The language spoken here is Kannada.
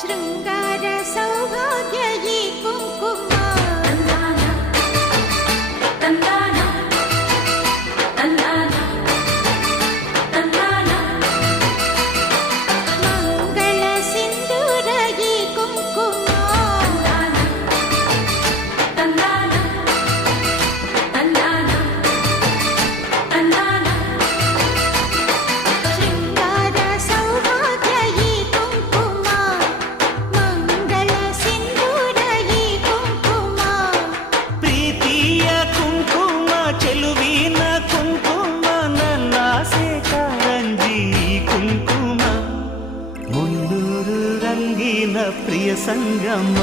ಶೃಂಗಾರ ಸೌಭಾಗ್ಯ ಈ ಕುಂಕುಮ ಮಂಗಳ ಸಿಂಧೂರ ಈ ಕುಂಕುಮ ಶೃಂಗಾರ ಸೌಭಾಗ್ಯ ಈ ಕುಂಕುಮ ಮಂಗಳ ಸಿಂಧೂರ ಈ ಕುಂಕುಮ ಪ್ರೀತಿಯ ಕುಂಕುಮ ಚೆಲುವಿನ ಕುಂಕುಮ ನನ್ನಾಸೆ ಕಾರಂಜಿ ಕುಂಕುಮ ಮುನ್ನೂರು ರಂಗಿನ ಪ್ರಿಯ ಸಂಗಮ